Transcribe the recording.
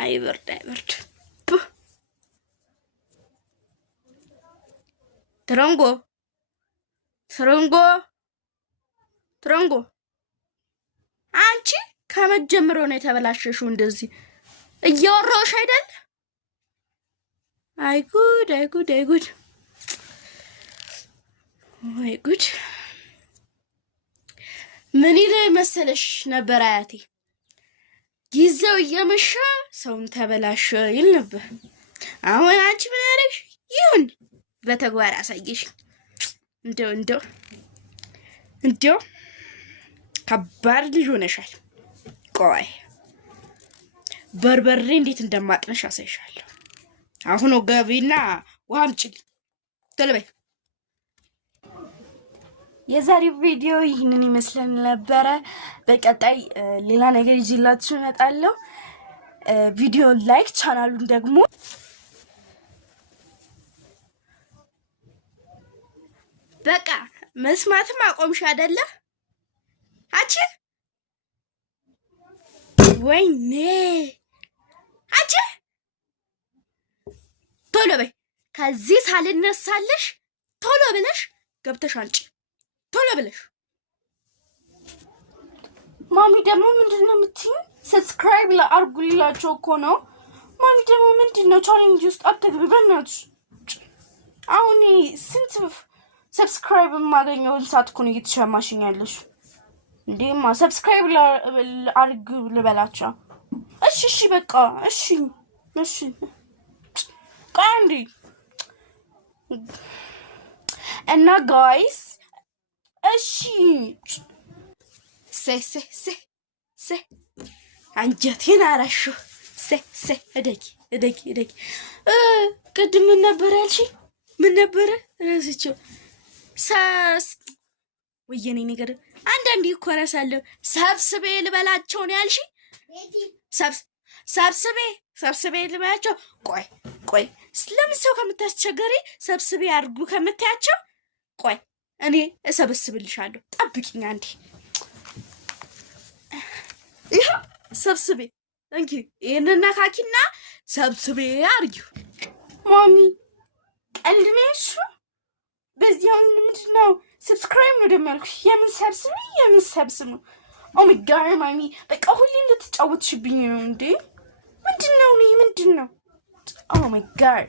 አይበርድ ትረንጎ አንቺ ከመጀመሪያው ነው የተበላሸሽው እንደዚህ እያወራሁሽ አይደል አይጉድ ምን ይለኝ መሰለሽ ነበር አያቴ ጊዜው እየመሸ ሰውን ተበላሸ ይል ነበር አሁን አንቺ ምን ያረግሽ ይሁን በተግባር አሳየሽ እንደው ከባድ ልጅ ሆነሻል ቆይ በርበሬ እንዴት እንደማጥነሽ አሳይሻለሁ አሁን ገቢና ውሃ አምጪልኝ ቶሎ በይ የዛሬው ቪዲዮ ይህንን ይመስለን ነበር በቀጣይ ሌላ ነገር ይዤላችሁ እመጣለሁ ቪዲዮ ላይክ ቻናሉን ደግሞ በቃ መስማትም አቆምሽ አይደለ አቺ ወይኔ አቺ ቶሎ በይ ከዚህ ሳልነሳልሽ ቶሎ ብለሽ ገብተሽ አንቺ ቶሎ ብለሽ ማሚ ደግሞ ምንድነው የምትይኝ ሰብስክራይብ አድርጉላችሁ እኮ ነው ማሚ ደግሞ ምንድነው ቻሌንጅ ውስጥ አትግቢ በእናትሽ አሁን ስንት ሰብስክራይብ ማገኘውን ሰዓት እኮ ነው እየተሸማሽኛለሽ እንዴማ ሰብስክራይብ አድርጉ ልበላችሁ እሺ በቃ እሺ ቃንዲ እና ጋይስ እሺ ሴ አንጀቴን አራሹ ሴ እደጊ ቅድም ምን ነበር ያልሽኝ ምን ነበር ረስቼው ወየኔ ነገር አንዳንዴ እኮ እረሳለሁ ሰብስቤ ልበላቸው ነው ያልሽኝ ሰብስቤ ልበላቸው ቆይ ስለምን ሰው ከምታስቸገሪ ሰብስቤ አድርጉ ከምታያቸው ቆይ እኔ እሰብስብልሻለሁ ጠብቂኝ አንዴ ይሄ ሰብስቤ እንኪ ይሄንና ካኪና ሰብስቤ አድርጊው ማሚ ቀልድነሽ በዚያው ምንድነው ሰብስክራይብ ነው ደማልኩሽ የምን ሰብስብ ኦ ማይ ጋድ ማሚ በቃ ሁሌም ልትጫወትሽብኝ ነው እንዴ ምንድነው ኦ ማይ ጋድ